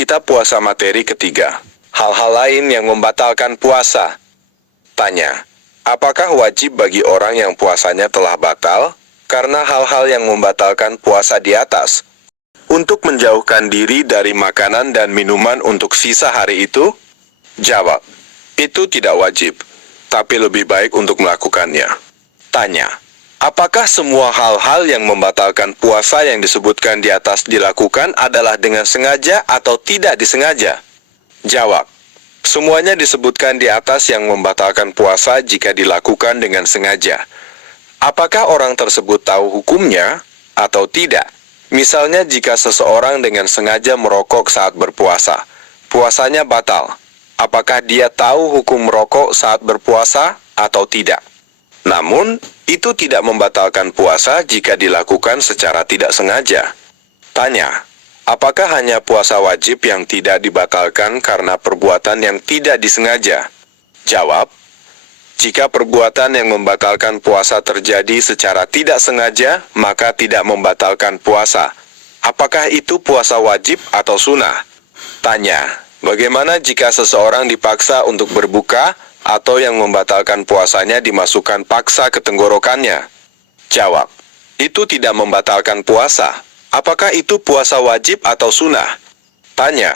Kita puasa materi ketiga. Hal-hal lain yang membatalkan puasa. Tanya, apakah wajib bagi orang yang puasanya telah batal? Karena hal-hal yang membatalkan puasa di atas. Untuk menjauhkan diri dari makanan dan minuman untuk sisa hari itu? Jawab, itu tidak wajib, tapi lebih baik untuk melakukannya. Tanya, apakah semua hal-hal yang membatalkan puasa yang disebutkan di atas dilakukan adalah dengan sengaja atau tidak disengaja? Jawab, semuanya disebutkan di atas yang membatalkan puasa jika dilakukan dengan sengaja. Apakah orang tersebut tahu hukumnya atau tidak? Misalnya jika seseorang dengan sengaja merokok saat berpuasa, puasanya batal. Apakah dia tahu hukum merokok saat berpuasa atau tidak? Namun, itu tidak membatalkan puasa jika dilakukan secara tidak sengaja. Tanya, apakah hanya puasa wajib yang tidak dibatalkan karena perbuatan yang tidak disengaja? Jawab, jika perbuatan yang membatalkan puasa terjadi secara tidak sengaja, maka tidak membatalkan puasa. Apakah itu puasa wajib atau sunnah? Tanya, bagaimana jika seseorang dipaksa untuk berbuka atau yang membatalkan puasanya dimasukkan paksa ke tenggorokannya? Jawab, itu tidak membatalkan puasa. Apakah itu puasa wajib atau sunnah? Tanya,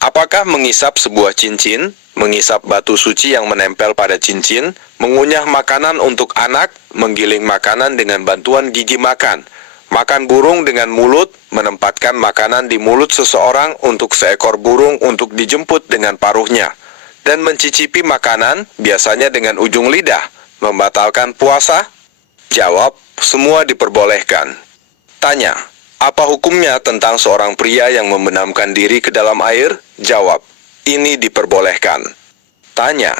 apakah mengisap sebuah cincin, mengisap batu suci yang menempel pada cincin, mengunyah makanan untuk anak, menggiling makanan dengan bantuan gigi makan, makan burung dengan mulut, menempatkan makanan di mulut seseorang untuk seekor burung untuk dijemput dengan paruhnya, dan mencicipi makanan, biasanya dengan ujung lidah, membatalkan puasa? Jawab, semua diperbolehkan. Tanya, apa hukumnya tentang seorang pria yang membenamkan diri ke dalam air? Jawab, ini diperbolehkan. Tanya,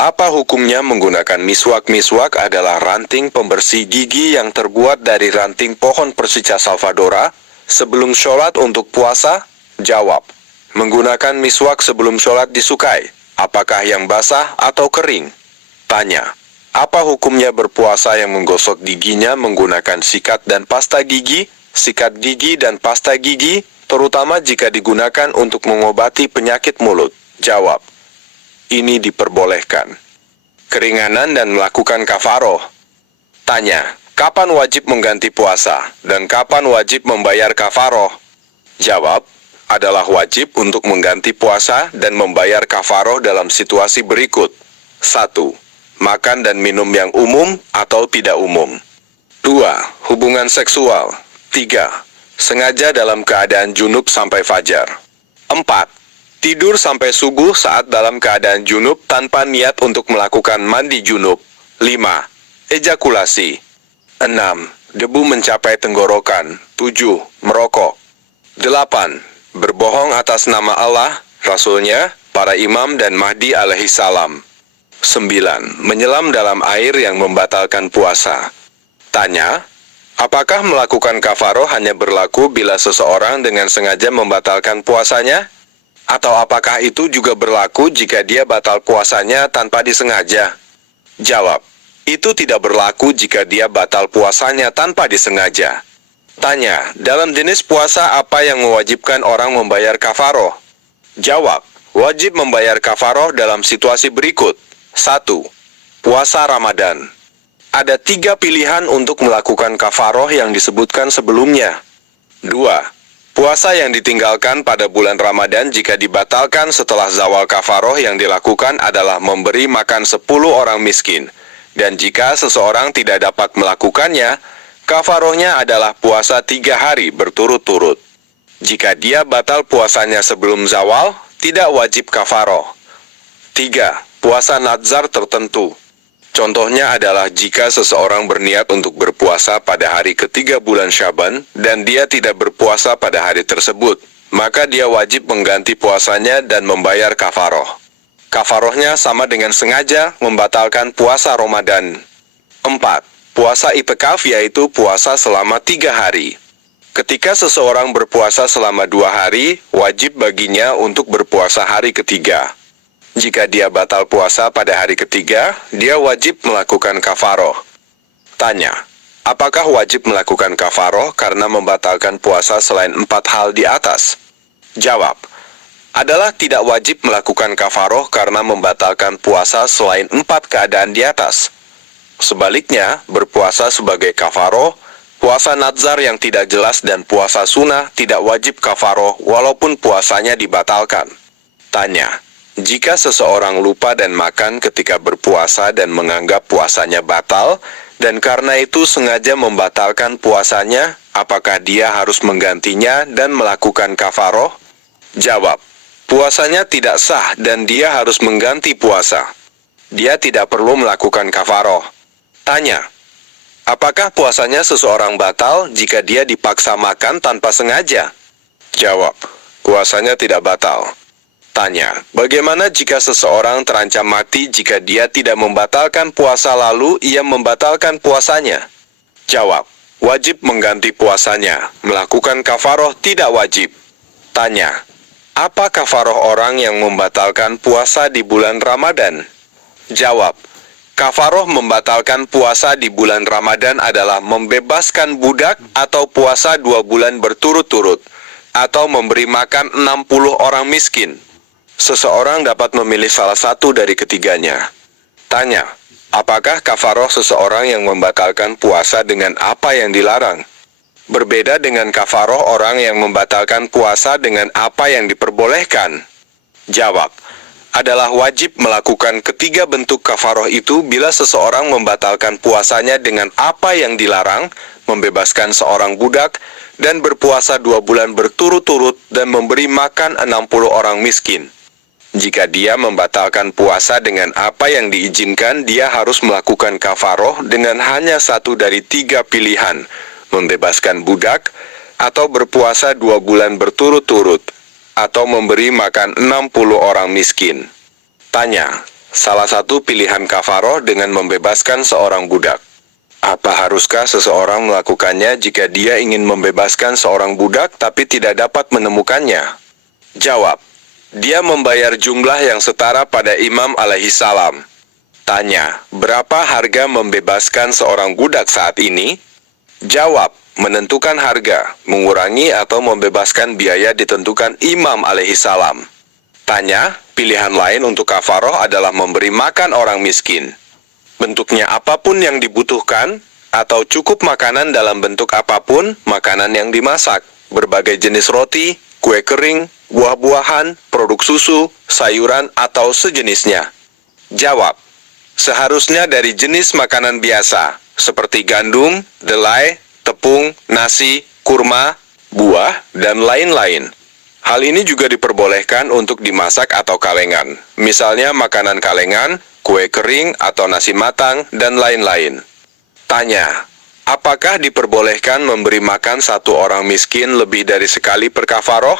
apa hukumnya menggunakan miswak? Miswak adalah ranting pembersih gigi yang terbuat dari ranting pohon Persicca salvadora. Sebelum sholat untuk puasa? Jawab, menggunakan miswak sebelum sholat disukai. Apakah yang basah atau kering? Tanya, apa hukumnya berpuasa yang menggosok giginya menggunakan sikat dan pasta gigi? Sikat gigi dan pasta gigi, terutama jika digunakan untuk mengobati penyakit mulut. Jawab, ini diperbolehkan. Keringanan dan melakukan kafaroh. Tanya, kapan wajib mengganti puasa dan kapan wajib membayar kafaroh? Jawab, adalah wajib untuk mengganti puasa dan membayar kafaroh dalam situasi berikut. 1. Makan dan minum yang umum atau tidak umum. 2. Hubungan seksual. 3. Sengaja dalam keadaan junub sampai fajar. 4. Tidur sampai subuh saat dalam keadaan junub tanpa niat untuk melakukan mandi junub. 5. Ejakulasi. 6. Debu mencapai tenggorokan. 7. Merokok. 8. Berbohong atas nama Allah, Rasulnya, para imam dan Mahdi alaihi salam. 9. Menyelam dalam air yang membatalkan puasa. Tanya, apakah melakukan kafaroh hanya berlaku bila seseorang dengan sengaja membatalkan puasanya? Atau apakah itu juga berlaku jika dia batal puasanya tanpa disengaja? Jawab, itu tidak berlaku jika dia batal puasanya tanpa disengaja. Tanya, dalam jenis puasa apa yang mewajibkan orang membayar kafaroh? Jawab, wajib membayar kafaroh dalam situasi berikut. 1. Puasa Ramadan. Ada 3 pilihan untuk melakukan kafaroh yang disebutkan sebelumnya. 2. Puasa yang ditinggalkan pada bulan Ramadan jika dibatalkan setelah zawal. Kafaroh yang dilakukan adalah memberi makan 10 orang miskin. Dan jika seseorang tidak dapat melakukannya, kafarohnya adalah puasa 3 hari berturut-turut. Jika dia batal puasanya sebelum zawal, tidak wajib kafaroh. 3. Puasa nazar tertentu. Contohnya adalah jika seseorang berniat untuk berpuasa pada hari ketiga bulan Syaban dan dia tidak berpuasa pada hari tersebut, maka dia wajib mengganti puasanya dan membayar kafaroh. Kafarohnya sama dengan sengaja membatalkan puasa Ramadan. 4. Puasa i'tikaf, yaitu puasa selama 3 hari. Ketika seseorang berpuasa selama 2 hari, wajib baginya untuk berpuasa hari ketiga. Jika dia batal puasa pada hari ketiga, dia wajib melakukan kafaroh. Tanya, apakah wajib melakukan kafaroh karena membatalkan puasa selain 4 hal di atas? Jawab, adalah tidak wajib melakukan kafaroh karena membatalkan puasa selain 4 keadaan di atas. Sebaliknya, berpuasa sebagai kafaroh, puasa nazar yang tidak jelas dan puasa sunnah tidak wajib kafaroh walaupun puasanya dibatalkan. Tanya, jika seseorang lupa dan makan ketika berpuasa dan menganggap puasanya batal, dan karena itu sengaja membatalkan puasanya, apakah dia harus menggantinya dan melakukan kafaroh? Jawab, puasanya tidak sah dan dia harus mengganti puasa. Dia tidak perlu melakukan kafaroh. Tanya, apakah puasanya seseorang batal jika dia dipaksa makan tanpa sengaja? Jawab, puasanya tidak batal. Tanya, bagaimana jika seseorang terancam mati jika dia tidak membatalkan puasa lalu ia membatalkan puasanya? Jawab, wajib mengganti puasanya, melakukan kafaroh tidak wajib. Tanya, apa kafaroh orang yang membatalkan puasa di bulan Ramadan? Jawab, kafaroh membatalkan puasa di bulan Ramadan adalah membebaskan budak atau puasa 2 bulan berturut-turut, atau memberi makan 60 orang miskin. Seseorang dapat memilih salah satu dari ketiganya. Tanya, apakah kafaroh seseorang yang membatalkan puasa dengan apa yang dilarang? Berbeda dengan kafaroh orang yang membatalkan puasa dengan apa yang diperbolehkan. Jawab, adalah wajib melakukan ketiga bentuk kafaroh itu bila seseorang membatalkan puasanya dengan apa yang dilarang, membebaskan seorang budak, dan berpuasa 2 bulan berturut-turut dan memberi makan 60 orang miskin. Jika dia membatalkan puasa dengan apa yang diizinkan, dia harus melakukan kafaroh dengan hanya satu dari 3 pilihan, membebaskan budak, atau berpuasa 2 bulan berturut-turut, atau memberi makan 60 orang miskin. Tanya, salah satu pilihan kafaroh dengan membebaskan seorang budak. Apa haruskah seseorang melakukannya jika dia ingin membebaskan seorang budak tapi tidak dapat menemukannya? Jawab, dia membayar jumlah yang setara pada Imam alaihi salam. Tanya, berapa harga membebaskan seorang budak saat ini? Jawab, menentukan harga, mengurangi atau membebaskan biaya ditentukan Imam alaihi salam. Tanya, pilihan lain untuk kafaroh adalah memberi makan orang miskin. Bentuknya apapun yang dibutuhkan, atau cukup makanan dalam bentuk apapun, makanan yang dimasak, berbagai jenis roti, kue kering, buah-buahan, produk susu, sayuran, atau sejenisnya. Jawab, seharusnya dari jenis makanan biasa, seperti gandum, delai, tepung, nasi, kurma, buah, dan lain-lain. Hal ini juga diperbolehkan untuk dimasak atau kalengan, misalnya makanan kalengan, kue kering atau nasi matang, dan lain-lain. Tanya, apakah diperbolehkan memberi makan satu orang miskin lebih dari sekali per kafaroh?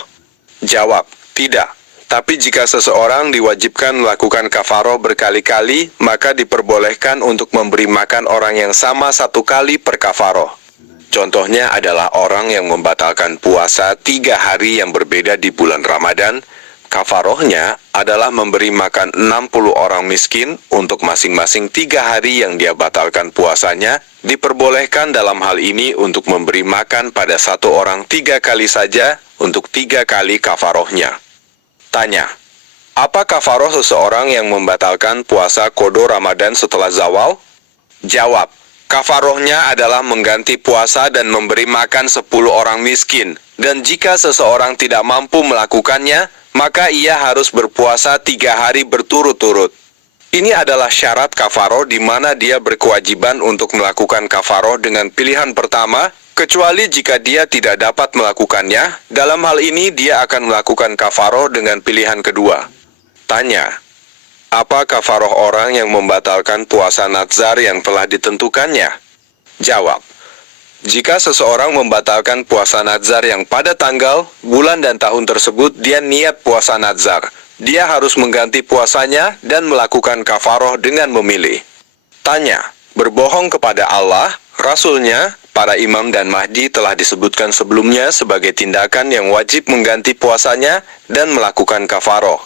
Jawab, tidak. Tapi jika seseorang diwajibkan melakukan kafaroh berkali-kali, maka diperbolehkan untuk memberi makan orang yang sama 1 kali per kafaroh. Contohnya adalah orang yang membatalkan puasa 3 hari yang berbeda di bulan Ramadan. Kafarohnya adalah memberi makan 60 orang miskin untuk masing-masing 3 hari yang dia batalkan puasanya. Diperbolehkan dalam hal ini untuk memberi makan pada 1 orang 3 kali saja untuk 3 kali kafarohnya. Tanya, apa kafaroh seseorang yang membatalkan puasa qada Ramadan setelah zawal? Jawab, kafarohnya adalah mengganti puasa dan memberi makan 10 orang miskin. Dan jika seseorang tidak mampu melakukannya, maka ia harus berpuasa 3 hari berturut-turut. Ini adalah syarat kafaroh di mana dia berkewajiban untuk melakukan kafaroh dengan pilihan pertama, kecuali jika dia tidak dapat melakukannya. Dalam hal ini dia akan melakukan kafaroh dengan pilihan kedua. Tanya, apa kafaroh orang yang membatalkan puasa nazar yang telah ditentukannya? Jawab, jika seseorang membatalkan puasa nazar yang pada tanggal, bulan dan tahun tersebut dia niat puasa nazar, dia harus mengganti puasanya dan melakukan kafaroh dengan memilih. Tanya, berbohong kepada Allah, Rasul-Nya, para imam dan mahdi telah disebutkan sebelumnya sebagai tindakan yang wajib mengganti puasanya dan melakukan kafaroh.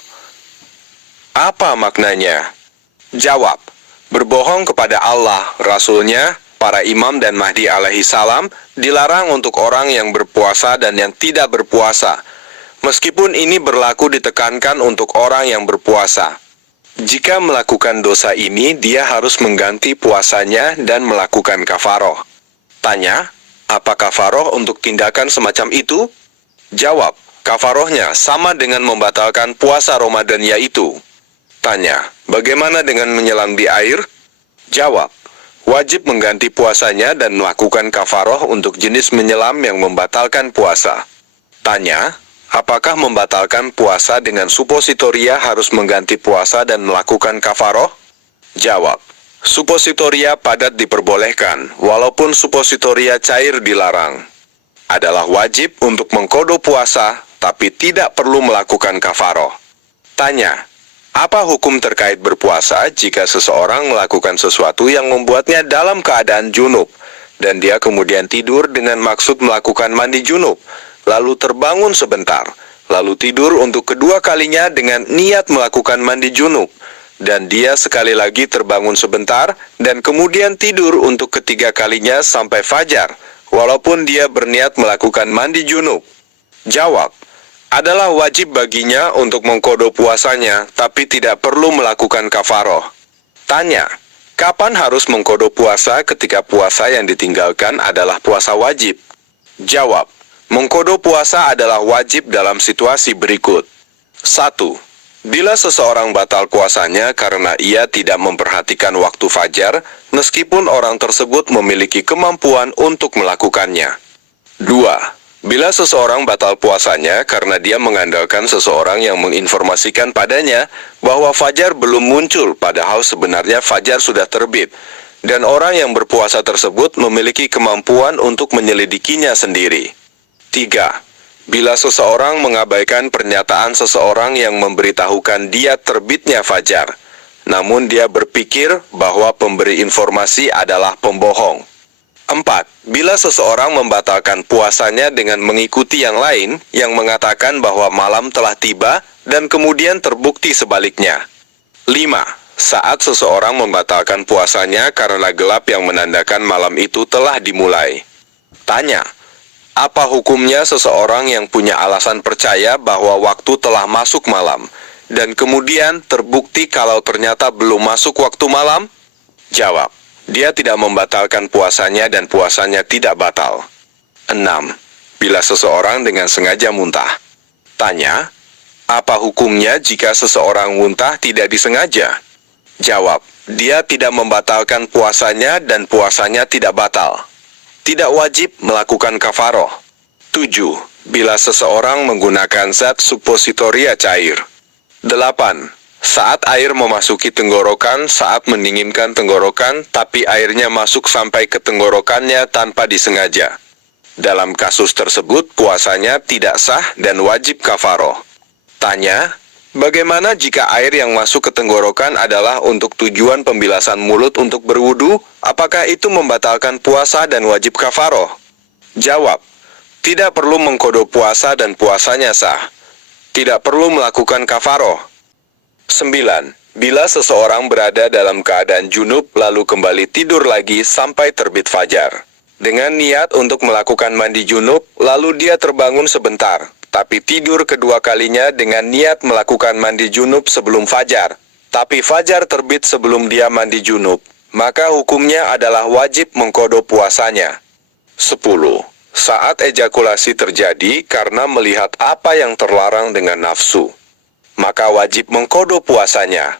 Apa maknanya? Jawab, berbohong kepada Allah, Rasul-Nya, para imam dan mahdi alaihi salam dilarang untuk orang yang berpuasa dan yang tidak berpuasa. Meskipun ini berlaku ditekankan untuk orang yang berpuasa. Jika melakukan dosa ini, dia harus mengganti puasanya dan melakukan kafaroh. Tanya, apa kafaroh untuk tindakan semacam itu? Jawab, kafarohnya sama dengan membatalkan puasa Ramadan yaitu. Tanya, bagaimana dengan menyelam di air? Jawab, wajib mengganti puasanya dan melakukan kafaroh untuk jenis menyelam yang membatalkan puasa. Tanya, apakah membatalkan puasa dengan supositoria harus mengganti puasa dan melakukan kafaroh? Jawab, supositoria padat diperbolehkan, walaupun supositoria cair dilarang. Adalah wajib untuk mengkodo puasa, tapi tidak perlu melakukan kafaroh. Tanya, apa hukum terkait berpuasa jika seseorang melakukan sesuatu yang membuatnya dalam keadaan junub, dan dia kemudian tidur dengan maksud melakukan mandi junub, lalu terbangun sebentar, lalu tidur untuk kedua kalinya dengan niat melakukan mandi junub, dan dia sekali lagi terbangun sebentar, dan kemudian tidur untuk ketiga kalinya sampai fajar, walaupun dia berniat melakukan mandi junub? Jawab, adalah wajib baginya untuk mengkodo puasanya, tapi tidak perlu melakukan kafaroh. Tanya, kapan harus mengkodo puasa ketika puasa yang ditinggalkan adalah puasa wajib? Jawab, mengkodo puasa adalah wajib dalam situasi berikut. 1. Bila seseorang batal puasanya karena ia tidak memperhatikan waktu fajar, meskipun orang tersebut memiliki kemampuan untuk melakukannya. 2. Bila seseorang batal puasanya karena dia mengandalkan seseorang yang menginformasikan padanya bahwa fajar belum muncul padahal sebenarnya fajar sudah terbit, dan orang yang berpuasa tersebut memiliki kemampuan untuk menyelidikinya sendiri. 3. Bila seseorang mengabaikan pernyataan seseorang yang memberitahukan dia terbitnya fajar, namun dia berpikir bahwa pemberi informasi adalah pembohong. 4. Bila seseorang membatalkan puasanya dengan mengikuti yang lain yang mengatakan bahwa malam telah tiba dan kemudian terbukti sebaliknya. 5. Saat seseorang membatalkan puasanya karena gelap yang menandakan malam itu telah dimulai. Tanya, apa hukumnya seseorang yang punya alasan percaya bahwa waktu telah masuk malam, dan kemudian terbukti kalau ternyata belum masuk waktu malam? Jawab, dia tidak membatalkan puasanya dan puasanya tidak batal. 6. Bila seseorang dengan sengaja muntah. Tanya, apa hukumnya jika seseorang muntah tidak disengaja? Jawab, dia tidak membatalkan puasanya dan puasanya tidak batal. Tidak wajib melakukan kafaroh. 7. Bila seseorang menggunakan zat suppositoria cair. 8. Saat air memasuki tenggorokan saat mendinginkan tenggorokan, tapi airnya masuk sampai ke tenggorokannya tanpa disengaja. Dalam kasus tersebut, puasanya tidak sah dan wajib kafaroh. Tanya, bagaimana jika air yang masuk ke tenggorokan adalah untuk tujuan pembilasan mulut untuk berwudu? Apakah itu membatalkan puasa dan wajib kafaroh? Jawab, tidak perlu mengkodo puasa dan puasanya sah. Tidak perlu melakukan kafaroh. 9. Bila seseorang berada dalam keadaan junub lalu kembali tidur lagi sampai terbit fajar, dengan niat untuk melakukan mandi junub, lalu dia terbangun sebentar, tapi tidur kedua kalinya dengan niat melakukan mandi junub sebelum fajar, tapi fajar terbit sebelum dia mandi junub, maka hukumnya adalah wajib mengkodo puasanya. 10. Saat ejakulasi terjadi karena melihat apa yang terlarang dengan nafsu, maka wajib mengkodo puasanya.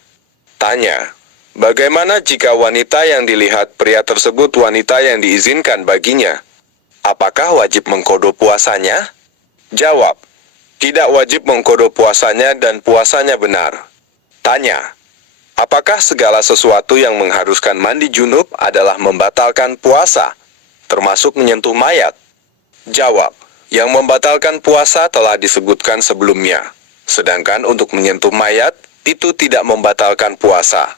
Tanya, bagaimana jika wanita yang dilihat pria tersebut wanita yang diizinkan baginya? Apakah wajib mengkodo puasanya? Jawab, tidak wajib mengkodo puasanya dan puasanya benar. Tanya, apakah segala sesuatu yang mengharuskan mandi junub adalah membatalkan puasa, termasuk menyentuh mayat? Jawab, yang membatalkan puasa telah disebutkan sebelumnya, sedangkan untuk menyentuh mayat, itu tidak membatalkan puasa.